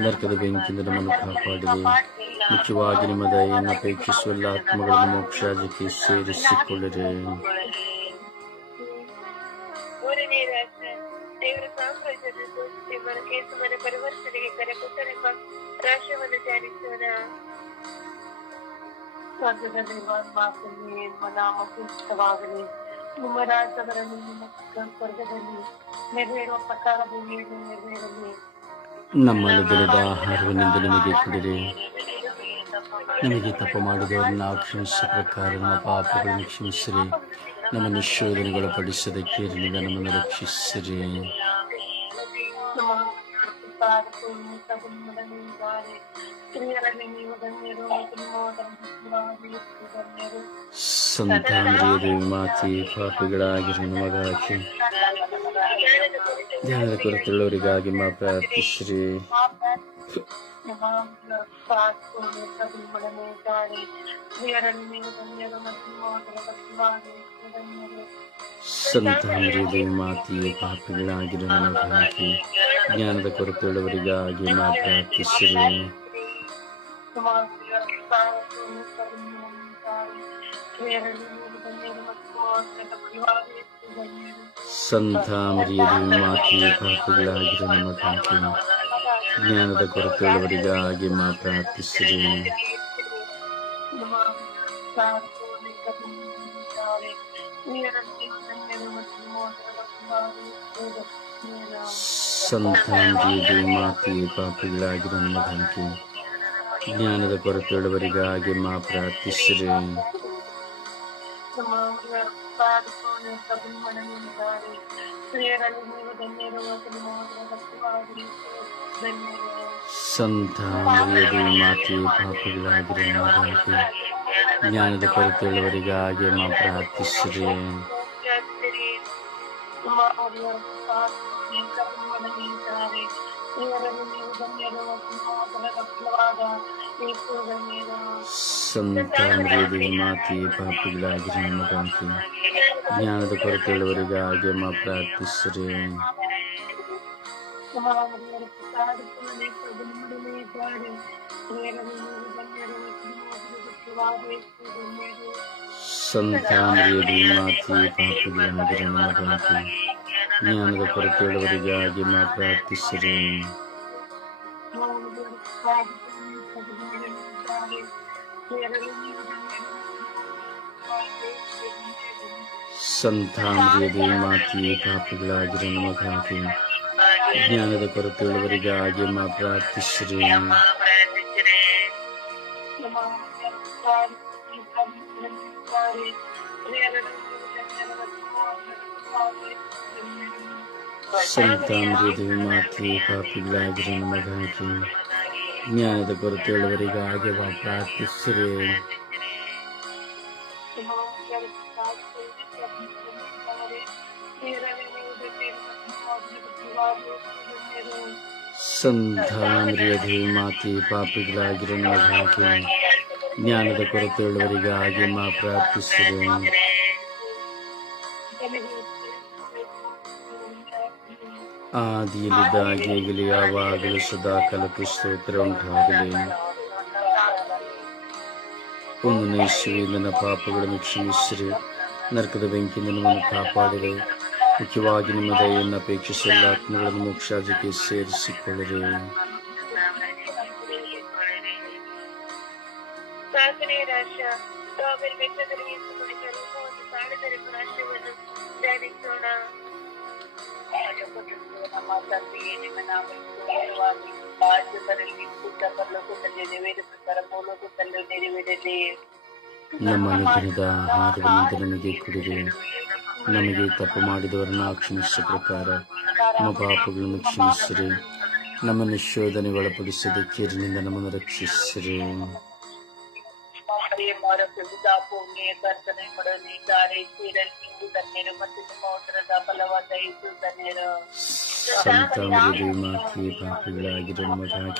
ನರಕದ ಬೆಂಕಿಯಿಂದ ನಮ್ಮನ್ನು ಕಾಪಾಡಿರಿ ಮುಖ್ಯವಾಗಿ ನಿಮ್ಮ ದಯೆಯನ್ನು ಅಪೇಕ್ಷಿಸುವ ಎಲ್ಲ ಆತ್ಮಗಳನ್ನು ಮೋಕ್ಷಾಜಕ್ಕೆ ಸೇರಿಸಿಕೊಳ್ಳಿರಿ ಮೂರನೇ ರಾಷ್ಟ್ರ ದೇವರ ಸಾಮ್ರಾಜ್ಯದ ದೋಷತೆ ಮರಕೇಸುವರ ಪರಿವರ್ತನೆಗೆ ಕರೆಕೊಟ್ಟರೆಂಬ ರಾಷ್ಟ್ರವನ್ನು ಧ್ಯಾನಿಸೋಣ ಸ್ವರ್ಗದಲ್ಲಿ ಮಾತಲ್ಲಿ ನಾಮ ಪೂಜಿತವಾಗಲಿ ನಿಮ್ಮ ರಾಜ್ಯದಲ್ಲಿ ನಿಮ್ಮ ಸ್ವರ್ಗದಲ್ಲಿ ನೆರವೇರುವ ಪ್ರಕಾರ ಭೂಮಿಯಲ್ಲಿ ನೆರವೇರಲಿ ನಮ್ಮ ದಿನದ ಆಹಾರವನ್ನಿಂದ ನಿಮಗೆ ಕೊಡಿರಿ ನಮಗೆ ತಪ್ಪು ಮಾಡಿದವರನ್ನ ಕ್ಷಮಿಸಿದ ಪ್ರಕಾರ ನಮ್ಮ ಪಾಪಗಳನ್ನು ಕ್ಷಮಿಸಿರಿ ನಮ್ಮ ನಿಶೋಧನೆಗೊಳಪಡಿಸದೆ ಕೇರಿನಿಂದ ನಮ್ಮನ್ನು ರಕ್ಷಿಸಿರಿ ನಮ್ಮ ಪಾದಪೂರ್ಣ ಪ್ರಭುನಿದ್ದಾರೆ ಸ್ತ್ರೀಯರಲ್ಲಿ ನೀವು ಧನ್ಯರು ಮತ್ತು ನಿಮ್ಮ ಫಲವಾದ ಯೇಸು ಧನ್ಯರು ಸಂತಾನದೇವಿ ಮಾತೆ ಪಾಪಿಗಳಾಗಿರೋ ನಮಗಾಗಿ ಧ್ಯಾನದ ಕೊರತೆಯುಳ್ಳವರಿಗಾಗಿ ಮಾ ಪ್ರಾರ್ಥಿಸಿರಿ ನಮ್ಮ ಪಾದಪೂರ್ಣ ಪ್ರಭುನಿದ್ದಾರೆ ಸ್ತ್ರೀಯರಲ್ಲಿ ನೀವು ಧನ್ಯರು ಮತ್ತು ನಿಮ್ಮ ಫಲವಾದ ಯೇಸು ಧನ್ಯರು ಸಂತಾನದೇವಿ ಮಾತೆಯೇ ಪಾಪಿಗಳಾಗಿರೋ ನಮಗಾಗಿ ಜ್ಞಾನದ ಕೊರತೆಯುಳ್ಳವರಿಗಾಗಿ ಮಾ ಪ್ರಾರ್ಥಿಸಿರಿ ಸಂತಾಮರಿಯದು ಮಾತೆಯೇ ಪಾಪಿಗಳಾಗಿರೋ ನಮಗಾಗಿ ಜ್ಞಾನದ ಕೊರತೆಯುಳ್ಳವರಿಗಾಗಿ ಮಾ ಪ್ರಾರ್ಥಿಸಿರಿ ಸಂತಾಮರಿಯದು ಮಾತೆಯೇ ಪಾಪಿಗಳಾಗಿರೋ ನಮಗಾಗಿ ಜ್ಞಾನದ ಕೊರತೆಯುಳ್ಳವರಿಗಾಗಿ ಮಾ ಪ್ರಾರ್ಥಿಸಿರಿ ಸಂತಾಮರಿಯದು ಮಾತೆಯೇ ಪಾಪಿಗಳಾಗಿರೋ ನಮಗಾಗಿ ಜ್ಞಾನದ ಕೊರತೆಯುಳ್ಳವರಿಗಾಗಿ ಮಾ ಪ್ರಾರ್ಥಿಸಿರಿ ಸಂತಾನದಲ್ಲಿ ಮಾತೆಯೇ ಪಾಪಿಗಳಾಗಿರೋ ನಮಗಾಗಿ ಜ್ಞಾನದ ಕೊರತೆಯುಳ್ಳವರಿಗಾಗಿ ಮಾ ಪ್ರಾರ್ಥಿಸಿರಿ ಸಂತಾನದಲ್ಲಿ ಮಾತೆಯೇ ಪಾಪಿಗಳಾಗಿರೋ ನಮಗಾಗಿ ಜ್ಞಾನದ ಕೊರತೆಯುಳ್ಳವರಿಗಾಗಿ ಮಾ ಪ್ರಾರ್ಥಿಸಿರಿ ಸಂತಾನದಲ್ಲಿ ಮಾತೆಯೇ ಪಾಪಿಗಳಾಗಿರೋ ನಮಗಾಗಿ ಜ್ಞಾನದ ಕೊರತೆಯುಳ್ಳವರಿಗಾಗಿ ಮಾ ಸಂತಾನದಲ್ಲಿ ಮಾತೆಯೇ ಪಾಪಿಗಳಾಗಿರೋ ನಮಗಾಗಿ ಜ್ಞಾನದ ಕೊರತೆಯುಳ್ಳವರಿಗಾಗಿ ಪ್ರಾರ್ಥಿಸಿರಿ ಸಂಧಾನರಿಯದೆ ಮಾತೆ ಪಾಪಿಗಳಾಗಿರೋ ನಮಗಾಗಿ ಜ್ಞಾನದ ಕೊರತೆಯುಳ್ಳವರಿಗಾಗಿ ಮಾ ಪ್ರಾರ್ಥಿಸಿರಿ ಆದಿಯಲ್ಲಿದ್ದಾಗ ಈಗಲೂ ಯಾವಾಗಲೂ ಸದಾ ಕಾಲಕ್ಕೂ ಸ್ತೋತ್ರ ಉಂಟಾಗಲಿ. ಒಂದು ನೈಶ್ವರಿ ನನ್ನ ಪಾಪಗಳನ್ನು ಕ್ಷಮಿಸಿರಿ. ನರಕದ ಬೆಂಕಿಯಿಂದ ನಮ್ಮನ್ನು ಕಾಪಾಡಿರಿ. ಮುಖ್ಯವಾಗಿ ನಿಮ್ಮ ದಯೆಯನ್ನು ಅಪೇಕ್ಷಿಸಿ, ಎಲ್ಲ ಆತ್ಮಗಳನ್ನು ಮೋಕ್ಷಾಜಕ್ಕೆ ಸೇರಿಸಿಕೊಳ್ಳಿರಿ. ನಮ್ಮ ಅನುದಿನದ ಆಹಾರವನ್ನು ನಮಗೆ ಕುಡಿದು ನಮಗೆ ತಪ್ಪು ಮಾಡಿದವರನ್ನು ಕ್ಷಮಿಸಿದ ಪ್ರಕಾರ ನಮ್ಮ ಪಾಪಗಳನ್ನು ಕ್ಷಮಿಸಿರಿ. ನಮ್ಮನ್ನು ಶೋಧನೆ ಒಳಪಡಿಸಿದ ಕೀರಿನಿಂದ ನಮ್ಮನ್ನು ರಕ್ಷಿಸಿರಿ. ಮರಿಯಮ್ಮರ ಪ್ರಭುತಾ ಪುಣ್ಯ ಕರ್ತನೆ ಮಾಡಲಿ ತಾರೆ ಸೀರಲ್ ನೀವು ಧನ್ಯರು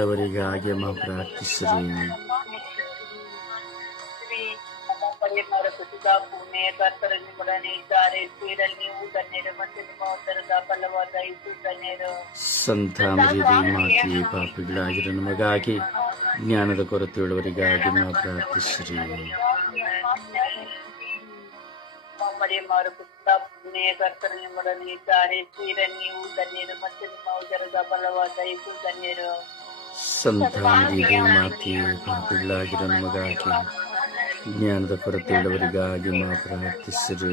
ಮತ್ತು ನಿಮ್ಮ ಉತ್ತರದ ಫಲವಾದ ಯೇಸು ಧನ್ಯರು ಸಂತಾನದಲ್ಲಿ ಮಾತೆ ಪಾಪಿಗಳಾಗಿರೋ ನಮಗಾಗಿ ಜ್ಞಾನದ ಕೊರತೆಯುಳ್ಳವರಿಗಾಗಿ ಮಾ ಪ್ರಾರ್ಥಿಸಿರಿ ನಮ್ಮ ಮರಿಯಮ್ಮರ ಪ್ರಭುತಾ ಪುಣ್ಯ ಕರ್ತನೆ ನಿಮ್ಮೊಡನೆ ಇದ್ದಾರೆ ಸೀರಲ್ ನೀವು ಧನ್ಯರು ಮತ್ತು ನಿಮ್ಮ ಉತ್ತರದ ಫಲವಾದ ಯೇಸು ಧನ್ಯರು ಸಂತಾನದಲ್ಲಿ ಮಾತೆ ಪಾಪಿಗಳಾಗಿರೋ ನಮಗಾಗಿ ಜ್ಞಾನದ ಕೊರತೆಯುಳ್ಳವರಿಗಾಗಿ ಮಾ ಪ್ರಾರ್ಥಿಸಿರಿ ಮರಿಯಮ್ಮರ ಪುತ್ರ ಪುಣ್ಯ ಕರ್ತನೆ ನಿಮ್ಮೊಡನೆ ಇದ್ದಾರೆ ಸೀರಲ್ ನೀವು ಧನ್ಯರು ಮತ್ತು ನಿಮ್ಮ ಉದರದ ಬಲವಾದ ಇದು ಧನ್ಯರು. ಸಂತಾನದಲ್ಲಿ ಮಾತೆ ಪಾಪಿಗಳಾಗಿರೋ ನಮಗಾಗಿ ಜ್ಞಾನದ ಕೊರತೆಯುಳ್ಳವರಿಗಾಗಿ ಮಾ ಪ್ರಾರ್ಥಿಸಿರಿ.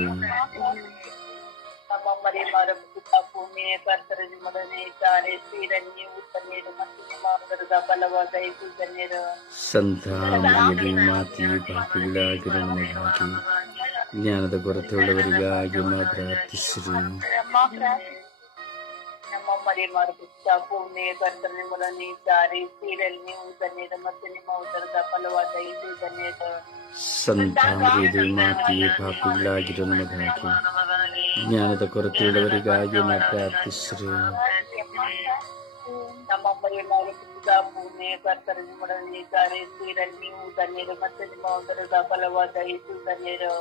ನಮ್ಮ ಮರಿಯಮ್ಮರ ಪುತ್ರ ಪುಣ್ಯ ಕರ್ತನೆ ನಿಮ್ಮೊಡನೆ ಇದ್ದಾರೆ ತೀರ ನೀವು ಧನ್ಯರು ಮತ್ತು ನಿಮ್ಮ ಉದರದ ಬಲವಾದ ಇದು ಧನ್ಯರು. ಸಂತಾನದಲ್ಲಿ ಮಾತೆ ಪಾಪಿಗಳಾಗಿರೋ ನಮಗಾಗಿ ಜ್ಞಾನದ ಕೊರತೆಯುಳ್ಳವರಿಗಾಗಿ ಮಾ ಪ್ರಾರ್ಥಿಸಿರಿ ನಮ್ಮ ಮರಿಯಮ್ಮರ ಪುತ್ರ ಪುಣ್ಯ ಕರ್ತನೆ ನಿಮ್ಮೊಡನೆ ಇದ್ದಾರೆ ಸೀರಲ್ ನೀವು ಧನ್ಯರು ಮತ್ತು ನಿಮ್ಮ ಉದರದ ಫಲವಾದ ಯೇಸು ಧನ್ಯರು ಸಂತಾನದಲ್ಲಿ ಮಾತೆ ಪಾಪಿಗಳಾಗಿರೋ ನಮಗಾಗಿ ಜ್ಞಾನದ ಕೊರತೆಯುಳ್ಳವರಿಗಾಗಿ ಮಾ ಪ್ರಾರ್ಥಿಸಿರಿ ನಮ್ಮ ಪುಣ್ಯ ಕರ್ತನೆ ನಿಮ್ಮೊಡನೆ ಇದ್ದಾರೆ ಸೀರಲ್ ನೀವು ಧನ್ಯರು ಮತ್ತು ನಿಮ್ಮ ಉದರದ ಫಲವಾದ ಯೇಸು ಧನ್ಯರು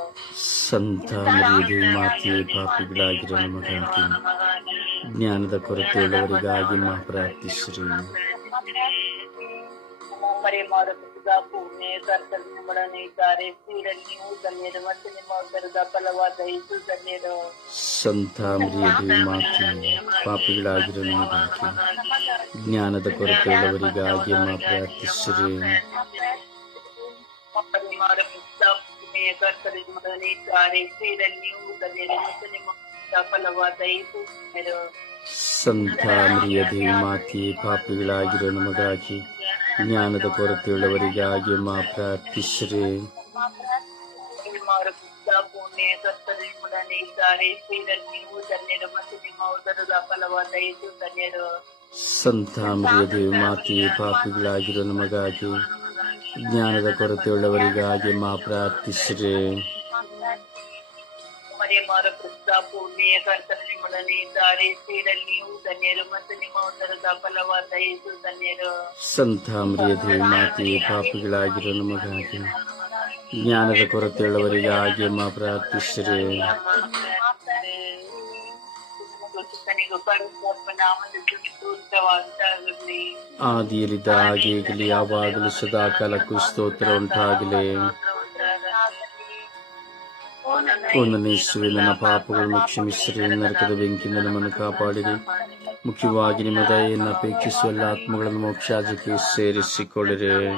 ಸಂತಾನದಲ್ಲಿ ಮಾತೆ ಪಾಪಿಗಳಾಗಿರೋ ನಮಗಾಗಿ ಜ್ಞಾನದ ಕೊರತೆಯುಳ್ಳವರಿಗಾಗಿ ಮಾ ಪ್ರಾರ್ಥಿಸಿರಿ. ನಮ್ಮ ಮರಿಯಮ್ಮರ ಪುತ್ರ ಪುಣ್ಯ ಕರ್ತನೆ ನಿಮ್ಮೊಡನೆ ಇದ್ದಾರೆ ಸೀರಲ್ ನೀವು ಧನ್ಯರು ಮತ್ತು ನಿಮ್ಮ ಉದರದ ಫಲವಾದ ಯೇಸು ಧನ್ಯರು ಸಂತಾನದಲ್ಲಿ ಮಾತೆ ಪಾಪಿಗಳಾಗಿರೋ ನಮಗಾಗಿ ಜ್ಞಾನದ ಕೊರತೆಯುಳ್ಳವರಿಗಾಗಿ ಮಾ ಪ್ರಾರ್ಥಿಸಿರಿ ಮರಿಯಮ್ಮರ ಪುತ್ರ ಪುಣ್ಯ ಕರ್ತನೆ ನಿಮ್ಮೊಡನೆ ಇದ್ದಾರೆ ಸೀರಲ್ ನೀವು ಧನ್ಯರು ಮತ್ತು ನಿಮ್ಮ ಉದರದ ಫಲವಾದ ಯೇಸು ಧನ್ಯರು ಸಂತಾನರಿಯದೆ ಮಾತೆ ಪಾಪಿಗಳಾಗಿರೋ ನಮಗಾಗಿ ಜ್ಞಾನದ ಕೊರತೆಯುಳ್ಳವರಿಗಾಗಿ ಮಾ ಪ್ರಾರ್ಥಿಸಿರಿ ಮರಿಯಮ್ಮರ ಪುತ್ರ ಪುಣ್ಯ ಕರ್ತನೆ ನಿಮ್ಮೊಡನೆ ಇದ್ದಾರೆ ಸೀರಲ್ ನೀವು ಧನ್ಯರು ಮತ್ತು ನಿಮ್ಮ ಉದರದ ಫಲವಾದ ಯೇಸು ಧನ್ಯರು ಸಂತಾನರಿಯದೆ ಮಾತೆ ಪಾಪಿಗಳಾಗಿರೋ ನಮಗಾಗಿ ಜ್ಞಾನದ ಕೊರತೆಯುಳ್ಳವರಿಗಾಗಿ ಮಾ ಪ್ರಾರ್ಥಿಸಿರಿ ಮರಿಯಮ್ಮರ ಪ್ರಸ್ತಾಪ ಪೂರ್ಣಿಯ ಕರ್ತನ ನಿಮ್ಮೊಡನೆ ಇದ್ದಾರೆ ಸ್ತ್ರೀಯರಲ್ಲಿ ನೀವು ಧನ್ಯರು ಮತ್ತು ನಿಮ್ಮ ಉದರದ ಫಲವಾದ ಯೇಸು ಧನ್ಯರು. ಸಂತ ಮರಿಯದೆ ಮಾತೆ, ಪಾಪಿಗಳಾಗಿರೋ ನಮಗಾಗಿ. ಜ್ಞಾನದ ಕೊರತೆಯುಳ್ಳವರಿಗಾಗಿ ಮಾ ಪ್ರಾರ್ಥಿಸಿರಿ. ಆದಿಯಲ್ಲಿದ್ದ ಹಾಗೆ ಈಗಲೇ ಯಾವಾಗಲೂ ಸದಾ ಕಾಲಕ್ಕೂ ಸ್ತೋತ್ರ ಉಂಟಾಗಲಿ. ಒಂದನೇ ಇಸುವೆ ನನ್ನ ಪಾಪಗಳನ್ನು ಕ್ಷಮಿಸಿರಿ ನರಕದ ಬೆಂಕಿಯಿಂದ ನಮ್ಮನ್ನು ಕಾಪಾಡಿರಿ. ಮುಖ್ಯವಾಗಿ ನಿಮ್ಮ ದಯೆಯನ್ನು ಅಪೇಕ್ಷಿಸುವ ಎಲ್ಲ ಆತ್ಮಗಳನ್ನು ಮೋಕ್ಷಾಜಕ್ಕೆ ಸೇರಿಸಿಕೊಳ್ಳಿರಿ.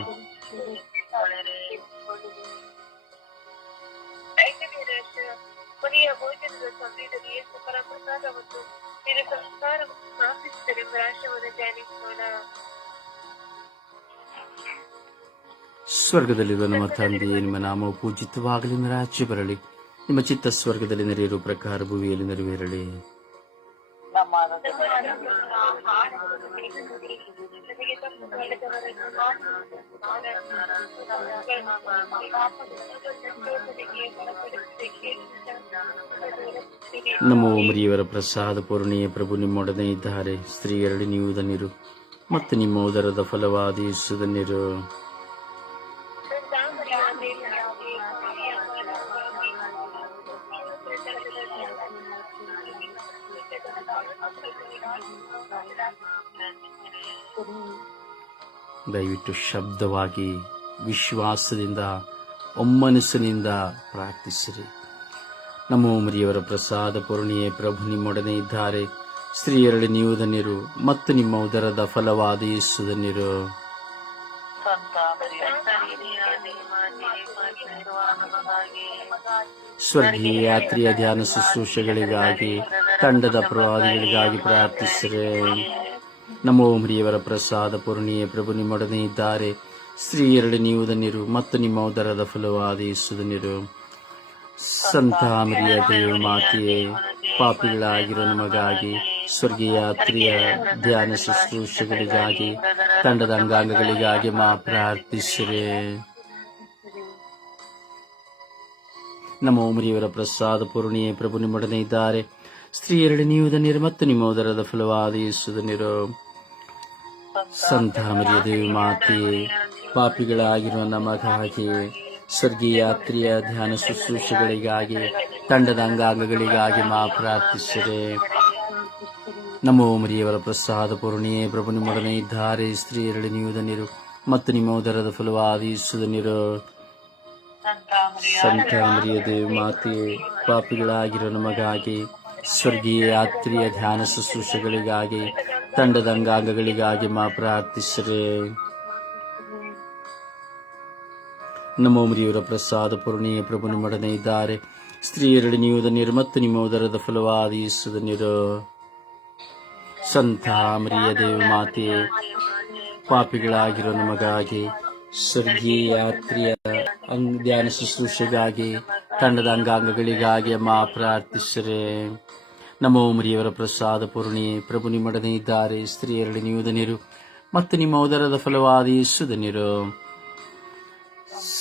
ಸ್ವರ್ಗದಲ್ಲಿರುವ ನಮ್ಮ ತಂದೆಯೇ, ನಿಮ್ಮ ನಾಮವು ಪೂಜಿತವಾಗಲಿ ರಾಜ್ಯ ಬರಲಿ. ನಿಮ್ಮ ಚಿತ್ತ ಸ್ವರ್ಗದಲ್ಲಿ ನೆರೆಯಿರುವ ಪ್ರಕಾರ ಭೂಮಿಯಲ್ಲಿ ನೆರವೇರಲಿ. ನಮ್ಮ ಮರಿಯವರ ಪ್ರಸಾದ ಪೂರ್ಣಿಯ ಪ್ರಭು, ನಿಮ್ಮೊಡನೆ ಇದ್ದಾರೆ. ಸ್ತ್ರೀಯರಲ್ಲಿ ನೀವು ಧನ್ಯರು. ಮತ್ತು ನಿಮ್ಮ ಉದರದ ಫಲವಾದ ಯೇಸು ದಯವಿಟ್ಟು ಶಬ್ದವಾಗಿ ವಿಶ್ವಾಸದಿಂದ, ಒಮ್ಮನಸ್ಸಿನಿಂದ ಪ್ರಾರ್ಥಿಸಿರಿ. ನಮ್ಮ ಮರಿಯವರ ಪ್ರಸಾದ ಪೂರ್ಣಿಯೇ ಪ್ರಭು ನಿಮ್ಮೊಡನೆ ಇದ್ದಾರೆ. ಸ್ತ್ರೀಯರಲ್ಲಿ ನೀವು ಧನ್ಯರು ಮತ್ತು ನಿಮ್ಮ ಉದರದ ಫಲವಾದ ಯೇಸುದನ್ನಿರು ಸ್ವರ್ಗೀಯ ಯಾತ್ರೆಯ ಧ್ಯಾನ ಶುಶ್ರೂಷೆಗಳಿಗಾಗಿ, ತಂಡದ ಪ್ರವಾದಿಗಳಿಗಾಗಿ ಪ್ರಾರ್ಥಿಸಿರೆ. ನಮ್ಮ ಹಿರಿಯವರ ಪ್ರಸಾದ ಪೂರ್ಣಿಯೇ ಪ್ರಭು, ನಿಮ್ಮೊಡನೆ ಇದ್ದಾರೆ. ಸ್ತ್ರೀಯರಲ್ಲಿ ನೀವು ಧನ್ಯರು ಮತ್ತು ನಿಮ್ಮ ಉದರದ ಫಲವಾದ ಯೇಸು ಸಂತ ಮರಿಯ ದೇವ ಮಾತೆಯೇ, ಪಾಪಿಗಳಾಗಿರೋ ನಮಗಾಗಿ ಸ್ವರ್ಗೀಯ ಪ್ರಿಯ ಧ್ಯಾನ ಶುಶ್ರೂಷೆಗಳಿಗಾಗಿ, ತಂಡದ ಅಂಗಾಂಗಗಳಿಗಾಗಿ ಮಾ ಪ್ರಾರ್ಥಿಸಿರೆ. ನಮ್ಮ ಉಮರಿಯವರ ಪ್ರಸಾದ ಪೂರ್ಣಿಯೇ ಪ್ರಭು, ನಿಮ್ಮೊಡನೆ ಇದ್ದಾರೆ. ಸ್ತ್ರೀಯರಡೆ ನೀವು ಧನ್ಯರು ಮತ್ತು ನಿಮ್ಮ ಉದರದ ಫಲವಾದ ಯೇಸು ಸಂತ ಮರಿಯ ದೇವಿ ಮಾತೆಯೇ ಪಾಪಿಗಳಾಗಿರುವ ನಮಗಾಗಿ ಸ್ವರ್ಗೀಯಾತ್ರಿಯ ಧ್ಯಾನ ಶುಶ್ರೂಷೆಗಳಿಗಾಗಿ, ತಂಡದ ಅಂಗಾಂಗಗಳಿಗಾಗಿ ಮಾ ಪ್ರಾರ್ಥಿಸಿದೆ ನಮೋ ಮರಿಯವರ ಪ್ರಸಾದ ಪೂರ್ಣಿಯೇ, ಪ್ರಭು ನಿಮ್ಮೊಡನೆ ಇದ್ದಾರೆ ಸ್ತ್ರೀಯರಲ್ಲಿ ನೀವುದ ನೀರು ಮತ್ತು ನಿಮ್ಮ ಉದರದ ಫಲವಾದ ನೀರು. ಸಂತ ಮರಿಯ ದೇವಿ ಮಾತೆಯೇ ಪಾಪಿಗಳಾಗಿರೋ ನಮಗಾಗಿ ಸ್ವರ್ಗೀಯ ಯಾತ್ರಿಯ ಧ್ಯಾನ ಶುಶ್ರೂಷೆಗಳಿಗಾಗಿ ತಂಡದ ಅಂಗಾಂಗಗಳಿಗಾಗಿ ಮಾ ಪ್ರಾರ್ಥಿಸ್ರೆ. ನಮ್ಮ ಮರಿಯವರ ಪ್ರಸಾದ ಪೂರ್ಣೀಯ ಪ್ರಭು ನಿಮ್ಮೊಡನೆ ಇದ್ದಾರೆ. ಸ್ತ್ರೀಯರಡಿ ನೀವು ಧನ್ಯರು ಮತ್ತು ನಿಮ್ಮ ಉದರದ ಫಲವಾದ ಯೇಸು ಧನ್ಯರು ಸಂತ ಮರಿಯ ದೇವ ಮಾತೆ, ಪಾಪಿಗಳಾಗಿರೋ ನಮಗಾಗಿ ಸ್ವರ್ಗೀಯ ಯಾತ್ರೆಯ ಅಂಗ್ ಧ್ಯಾನ ಶುಶ್ರೂಷೆಗಾಗಿ ತಂಡದ ಅಂಗಾಂಗಗಳಿಗಾಗಿ ಅಮ್ಮ ಪ್ರಾರ್ಥಿಸಿರೆ. ನಮ್ಮ ಮರಿಯವರ ಪ್ರಸಾದ ಪೂರ್ಣಿ, ಪ್ರಭು ನಿಮ್ಮೊಡನೆ ಇದ್ದಾರೆ ಸ್ತ್ರೀಯರಲ್ಲಿ ನೀವು ಧನ್ಯರು ಮತ್ತು ನಿಮ್ಮ ಉದರದ ಫಲವಾದ ಧನ್ಯರು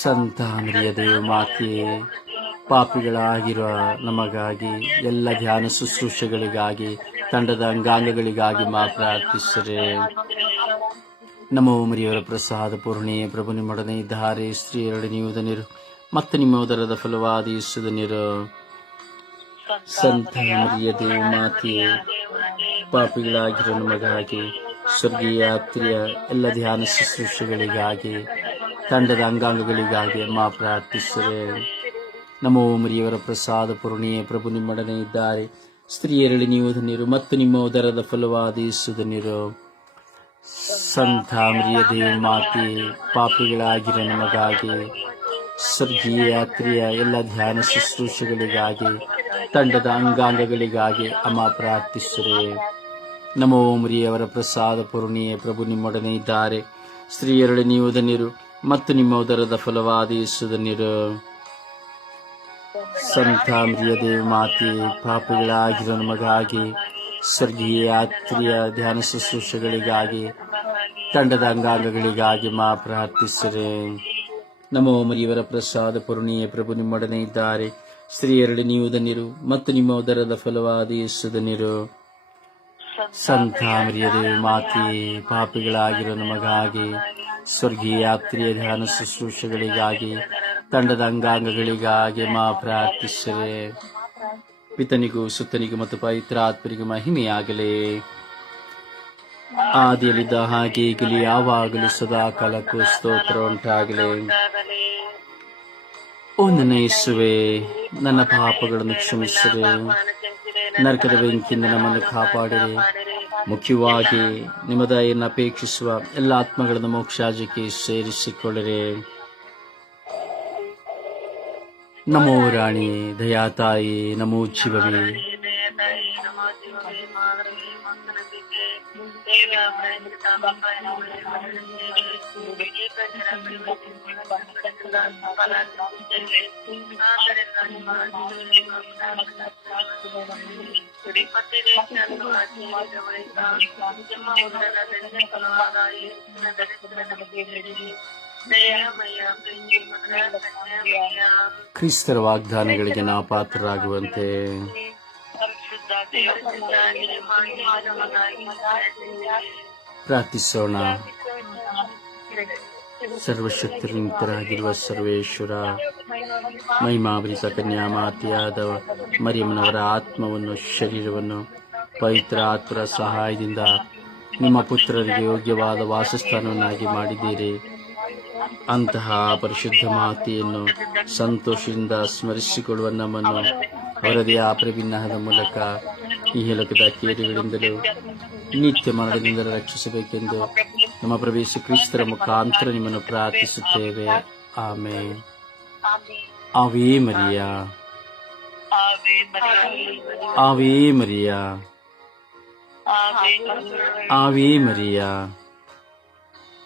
ಸಂತ ಮರಿಯ ದೇವ ಪಾಪಿಗಳಾಗಿರುವ ನಮಗಾಗಿ, ಎಲ್ಲ ಧ್ಯಾನ ಶುಶ್ರೂಷೆಗಳಿಗಾಗಿ, ತಂಡದ ಅಂಗಾಂಗಗಳಿಗಾಗಿ ಮಾ ಪ್ರಾರ್ಥಿಸಿರೆ. ನಮ್ಮ ಮರಿಯವರ ಪ್ರಸಾದ ಪೂರ್ಣೇ, ಪ್ರಭು ನಿಮ್ಮೊಡನೆ ಇದ್ದಾರೆ ಸ್ತ್ರೀ ನೀವು ಧನ್ಯರು ಮತ್ತು ನಿಮ್ಮ ಉದರದ ಫಲವಾದ ಇಸುದ ನೀರು. ಸಂತ ಮರಿಯ ದೇವ ಮಾತೆಯೇ ಪಾಪಿಗಳಾಗಿರೋ ನಮಗಾಗಿ, ಸ್ವರ್ಗೀಯ ಯಾತ್ರೆಯ ಎಲ್ಲ ಧ್ಯಾನ ಶುಶ್ರೂಷೆಗಳಿಗಾಗಿ, ತಂಡದ ಅಂಗಾಂಗಗಳಿಗಾಗಿ ಅಮ್ಮ ಪ್ರಾರ್ಥಿಸಿದರೆ ನಮ್ಮ ಮರಿಯವರ ಪ್ರಸಾದ ಪೂರ್ಣಿಯೇ ಪ್ರಭು ನಿಮ್ಮೊಡನೆ ಇದ್ದಾರೆ ಸ್ತ್ರೀಯರಲ್ಲಿ ನೀವು ನೀರು ಮತ್ತು ನಿಮ್ಮ ಉದರದ ಫಲವಾದ ಇಸುದನಿರು ಸಂತ ಮರಿಯ ದೇವಿ ಮಾತೆ ಪಾಪಿಗಳಾಗಿರೋ ನಮಗಾಗಿ ಸ್ವರ್ಗೀಯ ಯಾತ್ರೆಯ ಎಲ್ಲ ಧ್ಯಾನ ಶುಶ್ರೂಷೆಗಳಿಗಾಗಿ, ತಂಡದ ಅಂಗಾಂಗಗಳಿಗಾಗಿ ಅಮ್ಮ ಪ್ರಾರ್ಥಿಸಿರೆ. ನಮೋ ಮರಿಯವರ ಪ್ರಸಾದ ಪೂರ್ಣಿಯೇ, ಪ್ರಭು ನಿಮ್ಮೊಡನೆ ಇದ್ದಾರೆ. ಸ್ತ್ರೀಯರಲ್ಲಿ ನೀವು ಧನ್ಯರು ಮತ್ತು ನಿಮ್ಮ ಉದರದ ಫಲವಾದ ಯೇಸುಧನ್ಯರು ಸಂತಾಮ್ರಿಯ ಸಂತ ಮರಿಯ ದೇವ ಮಾತೆ ಪಾಪಿಗಳಾಗಿರೋ ನಮಗಾಗಿ ಸ್ವರ್ಗೀಯ ಯಾತ್ರೆಯ ಧ್ಯಾನ ಶುಶ್ರೂಷೆಗಳಿಗಾಗಿ, ತಂಡದ ಅಂಗಾಂಗಗಳಿಗಾಗಿ ಮಾ ಪ್ರಾರ್ಥಿಸಿರೆ. ನಮೋ ಮರಿಯವರ ಪ್ರಸಾದ ಪೂರ್ಣಿಯೇ ಪ್ರಭು ನಿಮ್ಮೊಡನೆ ಇದ್ದಾರೆ. ಸ್ತ್ರೀಯರಡಿ ನೀವು ಧನ್ಯರು ಮತ್ತು ನಿಮ್ಮ ಉದರದ ಫಲವಾದ ಯೇಸು ಸಂತ ಮಾತಿ ಮಾತೆ, ಪಾಪಿಗಳಾಗಿರೋ ನಮಗಾಗಿ ಸ್ವರ್ಗೀಯ ಯಾತ್ರೆಯ ಧ್ಯಾನ ಶುಶ್ರೂಷೆಗಳಿಗಾಗಿ, ತಂಡದ ಅಂಗಾಂಗಗಳಿಗಾಗಿ ಮಾ ಪ್ರಾರ್ಥಿಸರೆ. ಪಿತನಿಗೂ, ಸುತ್ತನಿಗೂ ಮತ್ತು ಪವಿತ್ರಾತ್ಮರಿಗೂ ಮಹಿಮೆಯಾಗಲಿ. ಆದಿಯಲ್ಲಿದ್ದ ಹಾಗೆ ಈಗಲೂ, ಯಾವಾಗಲೂ ಸದಾ ಕಾಲಕ್ಕೂ ಸ್ತೋತ್ರ ಉಂಟಾಗಲಿ. ಓ ನನ್ನ ಯೇಸುವೆ, ನನ್ನ ಪಾಪಗಳನ್ನು ಕ್ಷಮಿಸಿದೆ ನರಕದ ಬೆಂಕಿಯಿಂದ ನಮ್ಮನ್ನು ಕಾಪಾಡಿದೆ ಮುಖ್ಯವಾಗಿ ನಿಮ್ಮ ದಯೆಯನ್ನು ಅಪೇಕ್ಷಿಸುವ ಎಲ್ಲ ಆತ್ಮಗಳನ್ನು ಮೋಕ್ಷಾಜಕ್ಕೆ ಸೇರಿಸಿಕೊಳ್ಳಿರಿ. ನಮೋ ರಾಣಿ ದಯಾತಾಯಿ ನಮೋ ಜೀವವೇ ಕ್ರಿಸ್ತರ ವಾಗ್ದಾನಗಳಿಗೆ ನಾವು ಪಾತ್ರರಾಗುವಂತೆ. ಪ್ರಾರ್ಥಿಸೋಣ. ಸರ್ವಶಕ್ತಿನಿಂತರಾಗಿರುವ ಸರ್ವೇಶ್ವರ, ಮಹಿಮಾಭರಿತ ಕನ್ಯಾ ಮಾತೆಯಾದ ಮರಿಯಮ್ಮನವರ ಆತ್ಮವನ್ನು, ಶರೀರವನ್ನು ಪವಿತ್ರ ಆತ್ಮರ ಸಹಾಯದಿಂದ ನಿಮ್ಮ ಪುತ್ರರಿಗೆ ಯೋಗ್ಯವಾದ ವಾಸಸ್ಥಾನವನ್ನಾಗಿ ಮಾಡಿದ್ದೀರಿ. ಅಂತಹ ಪರಿಶುದ್ಧ ಮಾತೆಯನ್ನು ಸಂತೋಷದಿಂದ ಸ್ಮರಿಸಿಕೊಳ್ಳುವ ನಮ್ಮನ್ನು ಅವರದೇ ಆ ಪ್ರಭಿನ್ನಹದ ಮೂಲಕ ಈ ಹೇಳಕದ ಕೇರಿಗಳಿಂದಲೂ ನಿತ್ಯ ಮರಣದಿಂದಲೂ ರಕ್ಷಿಸಬೇಕೆಂದು ನಮ್ಮ ಪ್ರವೇಶ ಕ್ರಿಸ್ತರ ಮುಖಾಂತರ ನಿಮ್ಮನ್ನು ಪ್ರಾರ್ಥಿಸುತ್ತೇವೆ. ಆಮೇ Ave Maria. Ave Maria. Ave Maria.